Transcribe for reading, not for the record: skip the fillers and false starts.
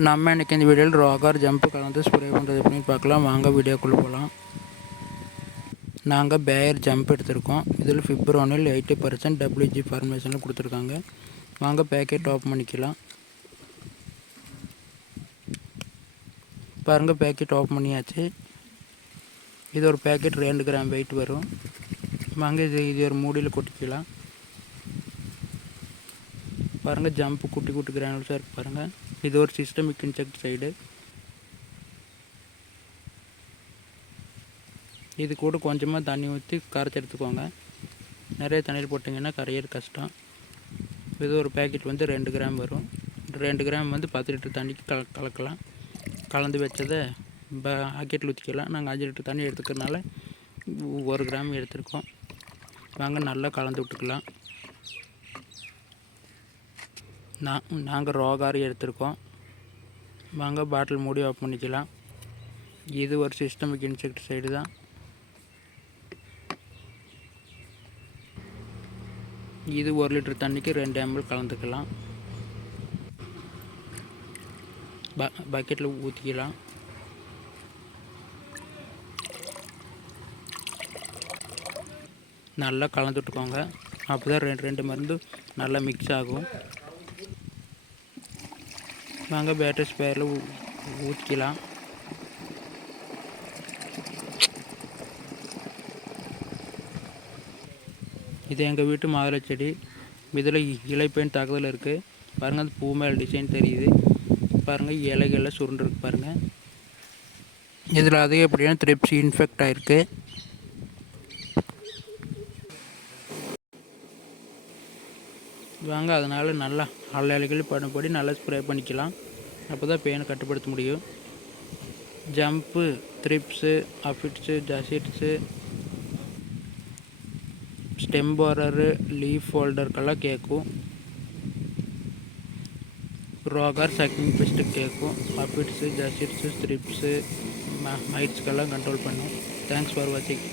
நம்ம இன்றைக்கி இந்த வீடியோவில் ரோகார் ஜம்ப்பு கலந்து ஸ்ப்ரே பண்ணுறது எப்படின்னு பார்க்கலாம். வாங்க வீடியோக்குள்ளே போகலாம். நாங்கள் பேயர் ஜம்ப் எடுத்திருக்கோம். இதில் ஃபிப்ரோனில் 80% WG ஃபார்மேஷனில் கொடுத்துருக்காங்க. வாங்க பேக்கெட் ஓப்பன் பண்ணிக்கலாம். பாருங்கள், பேக்கெட் ஓப்பன் பண்ணியாச்சு. இது ஒரு பேக்கெட் 2 கிராம் வெயிட் வரும். வாங்க இது ஒரு மூடியில் கொட்டிக்கலாம். பாருங்கள், ஜம்ப்பு குட்டி குட்டி கிரானுல்ஸாக இருக்குது. பாருங்கள், இது ஒரு சிஸ்டமிக் இன்செக்டிசைடு. இது கூட கொஞ்சமாக தண்ணி ஊற்றி கரைச்சி எடுத்துக்கோங்க. நிறைய தண்ணியில் போட்டிங்கன்னா கரையிற கஷ்டம். இது ஒரு பேக்கெட் 2 கிராம் வரும். 2 கிராம் 10 லிட்டர் தண்ணிக்கு கலக்கலாம். கலந்து வச்சதை பாக்கெட்டில் ஊற்றிக்கலாம். நாங்கள் 5 லிட்டர் தண்ணி எடுத்துக்கிறதுனால 1 கிராம் எடுத்துருக்கோம். வாங்க நல்லா கலந்து விட்டுக்கலாம். நாங்கள் ரோகாரி எடுத்திருக்கோம். வாங்க பாட்டில் மூடி ஓப்பன் பண்ணிக்கலாம். இது ஒரு சிஸ்டமிக் இன்செக்டிசைடு தான். இது 1 லிட்டர் தண்ணிக்கு 2 ml கலந்துக்கலாம். பக்கெட்டில் ஊற்றிக்கலாம். நல்லா கலந்து விட்டுக்கோங்க. அப்போ தான் ரெண்டு மருந்து நல்லா மிக்ஸ் ஆகும். வாங்க பேட்டரி ஸ்ப்ரேயில் ஊற்றிக்கலாம். இது எங்கள் வீட்டு மாதுளை செடி. இதில் இலைப்பேன் தாக்குதல் இருக்குது. பாருங்கள், அந்த பூ மேல் டிசைன் தெரியுது. பாருங்கள், இலைகள்லாம் சுருண்டுருக்கு. பாருங்கள், இதில் அதிகப்படியான த்ரிப்ஸ் இன்ஃபெக்ட் ஆகிருக்கு. வாங்க அதனால் நல்லா இலைகள் படும்படி நல்லா ஸ்ப்ரே பண்ணிக்கலாம். அப்போ தான் பெயினை கட்டுப்படுத்த முடியும். ஜம்ப்பு, த்ரிப்ஸு, அஃபிட்ஸு, ஜசிட்ஸு, ஸ்டெம் போரரு, லீஃப் ஹோல்டருக்கெல்லாம் கேட்கும். ரோகார் சக்கிங் பெஸ்ட்டு கேட்கும். அஃபிட்ஸு, ஜசிட்ஸு, த்ரிப்ஸு, மைட்ஸ்க்கெல்லாம் கண்ட்ரோல் பண்ணும். தேங்க்ஸ் ஃபார் வாட்சிங்.